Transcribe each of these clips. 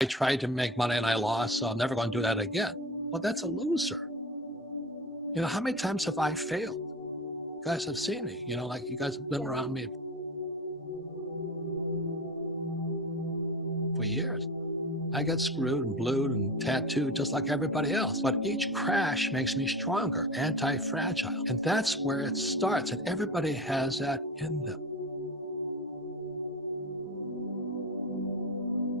I tried to make money and I lost, so I'm never going to do that again. Well, that's a loser. You know, how many times have I failed? You guys have seen me, you know, like you guys have been around me for years. I get screwed and blued and tattooed just like everybody else. But each crash makes me stronger, anti-fragile. And that's where it starts. And everybody has that in them.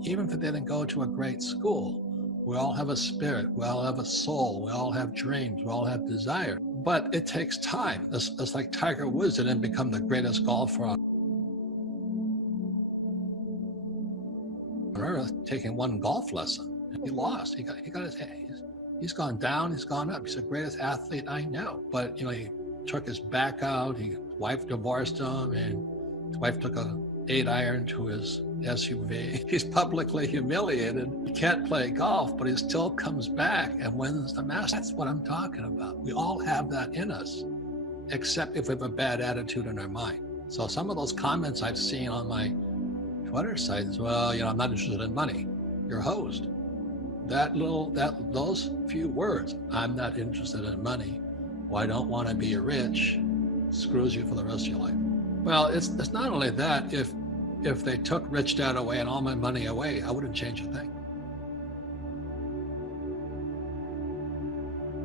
Even if they didn't go to a great school, we all have a spirit, we all have a soul, we all have dreams, we all have desire. But it takes time. It's like Tiger Woods didn't become the greatest golfer on earth taking one golf lesson. He lost. He got his he's gone down, he's gone up. He's the greatest athlete I know. But you know, he took his back out, his wife divorced him, and his wife took a 8-iron to his SUV. He's publicly humiliated. He can't play golf, but he still comes back and wins the Masters. That's what I'm talking about. We all have that in us, except if we have a bad attitude in our mind. So some of those comments I've seen on my Twitter sites, well, you know, I'm not interested in money. Your host. Those few words, I'm not interested in money, or I don't want to be rich, screws you for the rest of your life. Well, it's not only that. If they took Rich Dad away and all my money away, I wouldn't change a thing.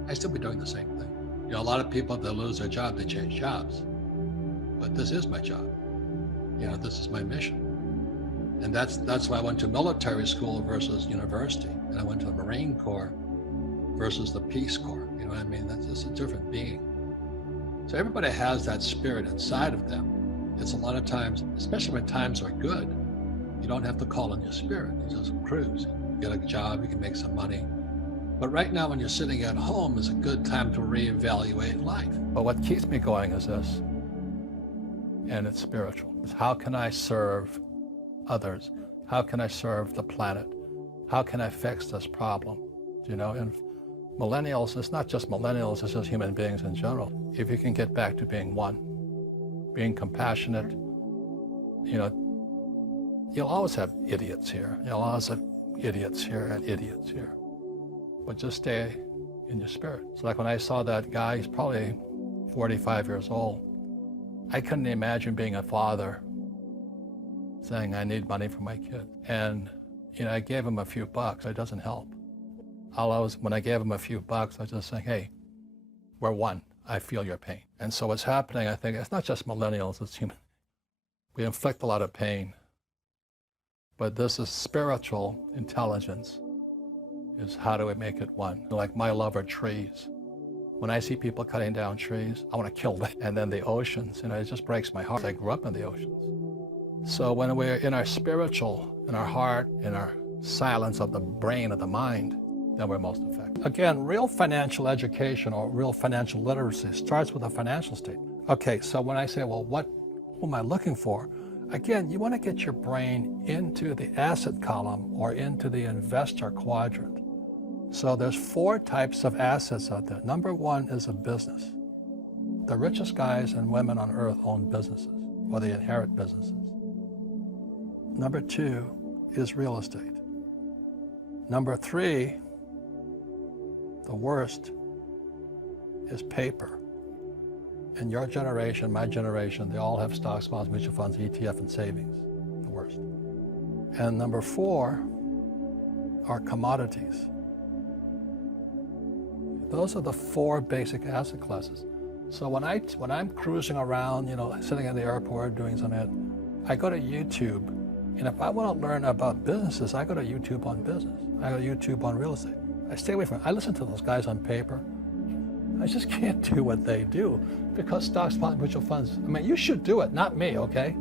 I'd still be doing the same thing. You know, a lot of people, if they lose their job, they change jobs. But this is my job. You know, this is my mission. And that's why I went to military school versus university. And I went to the Marine Corps versus the Peace Corps. You know what I mean? That's just a different being. So everybody has that spirit inside of them. It's a lot of times, especially when times are good, you don't have to call on your spirit. You just cruise. You get a job, you can make some money. But right now, when you're sitting at home, is a good time to reevaluate life. But what keeps me going is this, and it's spiritual. It's how can I serve others? How can I serve the planet? How can I fix this problem? You know, and millennials, it's not just millennials, it's just human beings in general. If you can get back to being one, being compassionate, you know, you'll always have idiots here. You'll always have idiots here and idiots here. But just stay in your spirit. So like when I saw that guy, he's probably 45 years old. I couldn't imagine being a father saying, I need money for my kid. And, you know, I gave him a few bucks. It doesn't help. When I gave him a few bucks, I was just saying, hey, we're one. I feel your pain. And so what's happening, I think, it's not just millennials, it's human. We inflict a lot of pain. But this is spiritual intelligence, is how do we make it one? Like my love are trees. When I see people cutting down trees, I want to kill them. And then the oceans, you know, it just breaks my heart. I grew up in the oceans. So when we're in our spiritual, in our heart, in our silence of the brain, of the mind, then we're most effective. Again, real financial education or real financial literacy starts with a financial statement. Okay, so when I say, well, who am I looking for? Again, you want to get your brain into the asset column or into the investor quadrant. So there's 4 types of assets out there. Number 1 is a business. The richest guys and women on earth own businesses, or they inherit businesses. Number 2 is real estate. Number 3, the worst, is paper. In your generation, my generation, they all have stocks, bonds, mutual funds, ETF, and savings, the worst. And number 4 are commodities. Those are the 4 basic asset classes. So when I'm cruising around, you know, sitting in the airport doing something, I go to YouTube. And if I want to learn about businesses, I go to YouTube on business. I go to YouTube on real estate. I stay away from it. I listen to those guys on paper. I just can't do what they do because stocks, bonds, mutual funds, I mean, you should do it, not me, okay?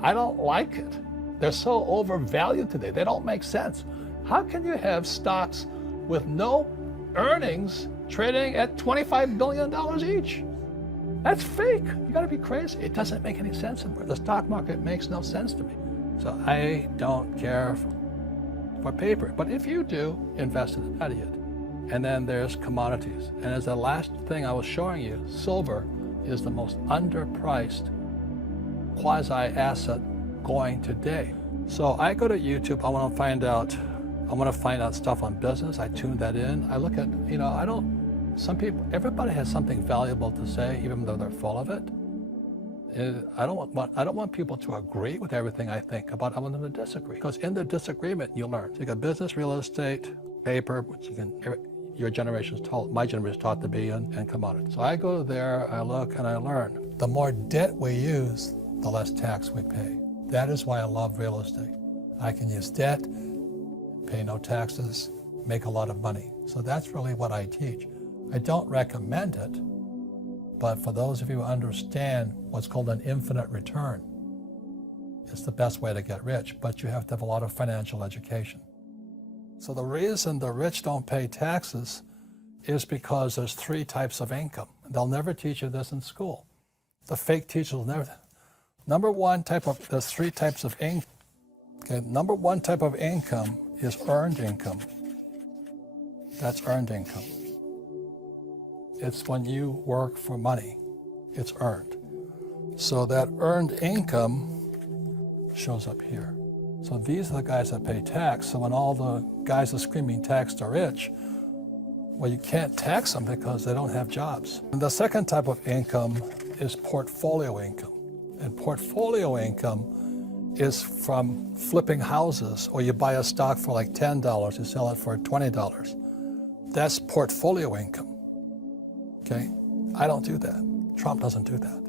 I don't like it. They're so overvalued today. They don't make sense. How can you have stocks with no earnings trading at $25 billion each? That's fake. You gotta be crazy. It doesn't make any sense anymore. The stock market makes no sense to me. So I don't care for paper. But if you do, invest in it, idiot. And then there's commodities. And as the last thing I was showing you, silver is the most underpriced quasi-asset going today. So I go to YouTube, I want to find out I want to find out stuff on business. I tune that in. I look at, everybody has something valuable to say, even though they're full of it. I don't want people to agree with everything I think about. I want them to disagree, because in the disagreement you learn. So you got business, real estate, paper, which your generation's taught, my generation's taught to be in, and commodities. So I go there, I look, and I learn. The more debt we use, the less tax we pay. That is why I love real estate. I can use debt, pay no taxes, make a lot of money. So that's really what I teach. I don't recommend it, but for those of you who understand what's called an infinite return, it's the best way to get rich, but you have to have a lot of financial education. So the reason the rich don't pay taxes is because there's 3 types of income. They'll never teach you this in school. The fake teachers will never. There's 3 types of income. Okay, number 1 type of income is earned income. That's earned income. It's when you work for money, it's earned. So that earned income shows up here. So these are the guys that pay tax. So when all the guys are screaming tax the rich, well, you can't tax them because they don't have jobs. And the second type of income is portfolio income. And portfolio income is from flipping houses, or you buy a stock for like $10, you sell it for $20. That's portfolio income, okay? I don't do that. Trump doesn't do that.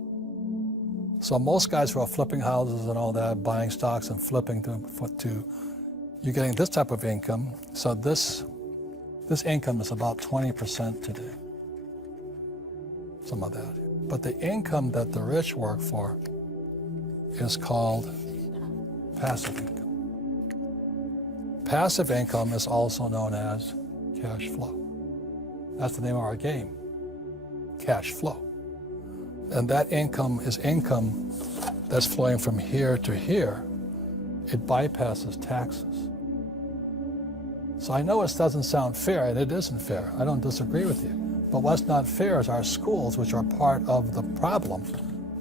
So most guys who are flipping houses and all that, buying stocks and flipping you're getting this type of income. So this income is about 20% today, some of that. But the income that the rich work for is called passive income. Passive income is also known as cash flow. That's the name of our game, cash flow. And that income is income that's flowing from here to here. It bypasses taxes. So I know it doesn't sound fair, and it isn't fair. I don't disagree with you. But what's not fair is our schools, which are part of the problem,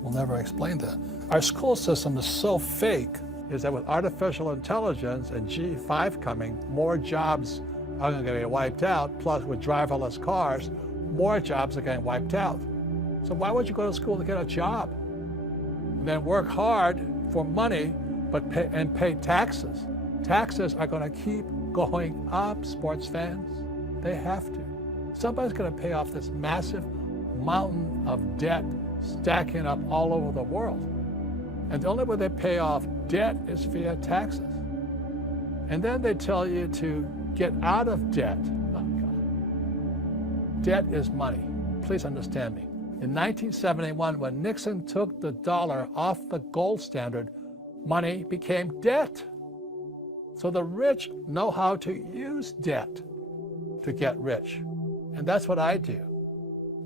will never explain that. Our school system is so fake, is that with artificial intelligence and G5 coming, more jobs are going to get wiped out, plus with driverless cars, more jobs are getting wiped out. So why would you go to school to get a job? And then work hard for money, but pay taxes. Taxes are going to keep going up, sports fans. They have to. Somebody's going to pay off this massive mountain of debt stacking up all over the world. And the only way they pay off debt is via taxes. And then they tell you to get out of debt. Oh, God. Debt is money. Please understand me. In 1971, when Nixon took the dollar off the gold standard, money became debt. So the rich know how to use debt to get rich. And that's what I do.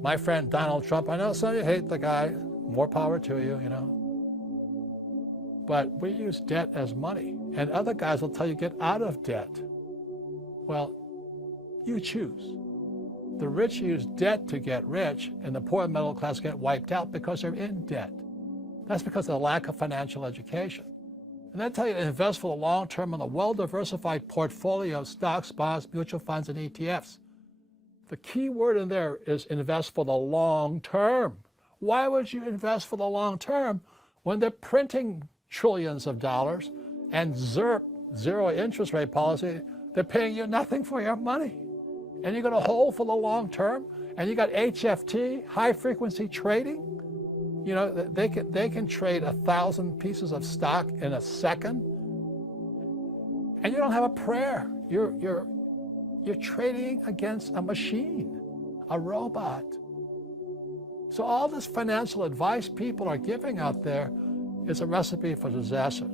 My friend Donald Trump, I know some of you hate the guy, more power to you, But we use debt as money. And other guys will tell you get out of debt. Well, you choose. The rich use debt to get rich, and the poor and middle class get wiped out because they're in debt. That's because of the lack of financial education. And they tell you to invest for the long term in a well-diversified portfolio of stocks, bonds, mutual funds, and ETFs. The key word in there is invest for the long term. Why would you invest for the long term when they're printing trillions of dollars and ZIRP, zero interest rate policy, they're paying you nothing for your money? And you're going to hold for the long term, and you got HFT, high frequency trading. They can trade 1,000 pieces of stock in a second, and you don't have a prayer. You're trading against a machine, a robot. So all this financial advice people are giving out there is a recipe for disaster.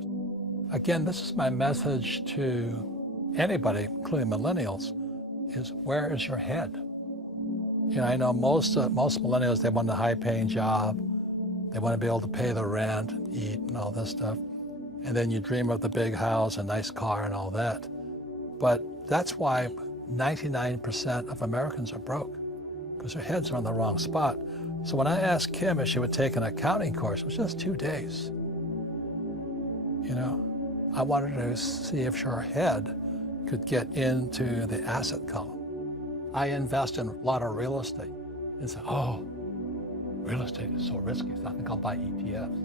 Again, this is my message to anybody, including millennials, is where is your head? I know most millennials, they want a high-paying job. They want to be able to pay the rent, eat, and all this stuff. And then you dream of the big house, a nice car, and all that. But that's why 99% of Americans are broke, because their heads are on the wrong spot. So when I asked Kim if she would take an accounting course, it was just 2 days. I wanted to see if her head could get into the asset column. I invest in a lot of real estate and say, oh, real estate is so risky, so I think I'll buy ETFs.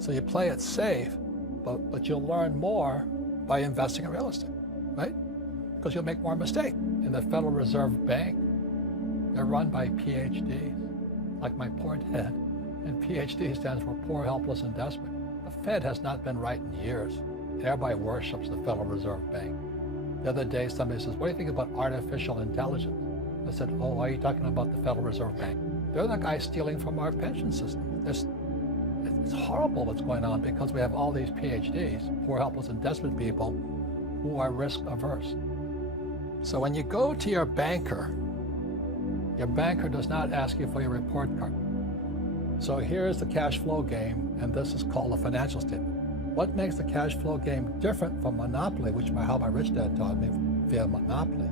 So you play it safe, but you'll learn more by investing in real estate, right? Because you'll make more mistakes. In the Federal Reserve Bank, they're run by PhDs, like my poor dad. And PhD stands for poor, helpless, and desperate. The Fed has not been right in years. Everybody worships the Federal Reserve Bank. The other day, somebody says, what do you think about artificial intelligence? I said, oh, why are you talking about the Federal Reserve Bank? They're the guys stealing from our pension system. It's horrible what's going on because we have all these PhDs, poor, helpless, and desperate people who are risk averse. So when you go to your banker does not ask you for your report card. So here's the cash flow game, and this is called a financial statement. What makes the cash flow game different from Monopoly, which how my rich dad taught me via Monopoly,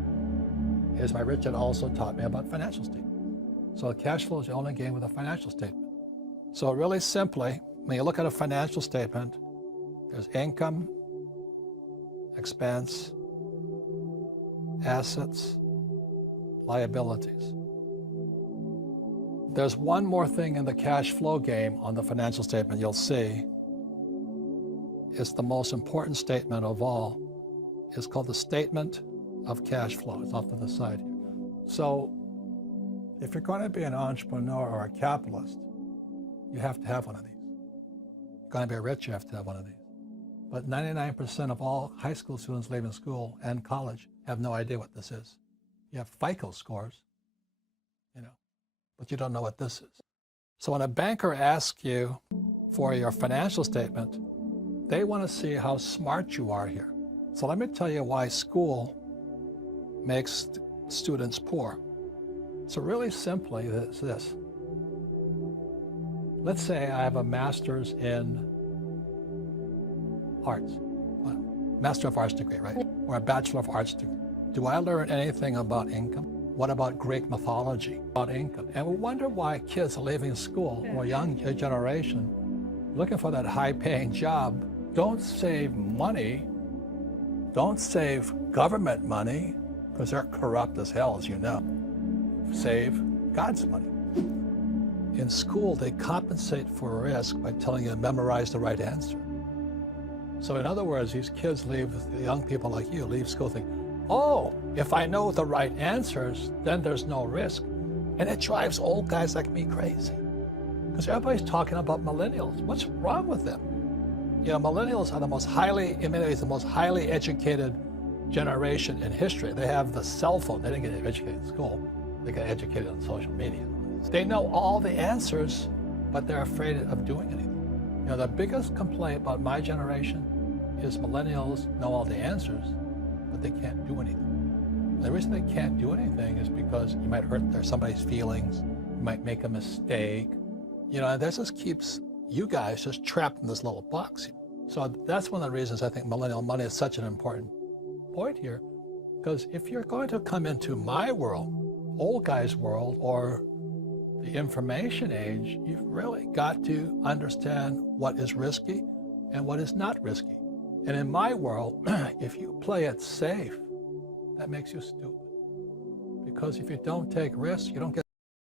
is my rich dad also taught me about financial statements. So the cash flow is the only game with a financial statement. So really simply, when you look at a financial statement, there's income, expense, assets, liabilities. There's one more thing in the cash flow game on the financial statement you'll see. It's the most important statement of all. It's called the statement of cash flow. It's off to the side here. So if you're going to be an entrepreneur or a capitalist, you have to have one of these. If you're going to be rich, you have to have one of these. But 99% of all high school students leaving school and college have no idea what this is. You have FICO scores, but you don't know what this is. So when a banker asks you for your financial statement, they want to see how smart you are here. So let me tell you why school makes students poor. So really simply, it's this. Let's say I have a master's in arts, Master of Arts degree, right? Or a Bachelor of Arts degree. Do I learn anything about income? What about Greek mythology, about income? And we wonder why kids are leaving school, or young generation, looking for that high-paying job. Don't save money, don't save government money, because they're corrupt as hell, as you know. Save God's money. In school, they compensate for risk by telling you to memorize the right answer. So in other words, these kids leave, young people like you, leave school thinking, oh, if I know the right answers, then there's no risk. And it drives old guys like me crazy. Because everybody's talking about millennials. What's wrong with them? Millennials are the most highly educated generation in history. They have the cell phone. They didn't get educated in school. They got educated on social media. They know all the answers, but they're afraid of doing anything. The biggest complaint about my generation is millennials know all the answers, but they can't do anything. The reason they can't do anything is because you might hurt somebody's feelings, you might make a mistake, and that just keeps you guys just trapped in this little box. So that's one of the reasons I think millennial money is such an important point here, because if you're going to come into my world, old guy's world, or the information age, you've really got to understand what is risky and what is not risky. And in my world, if you play it safe, that makes you stupid. Because if you don't take risks, you don't get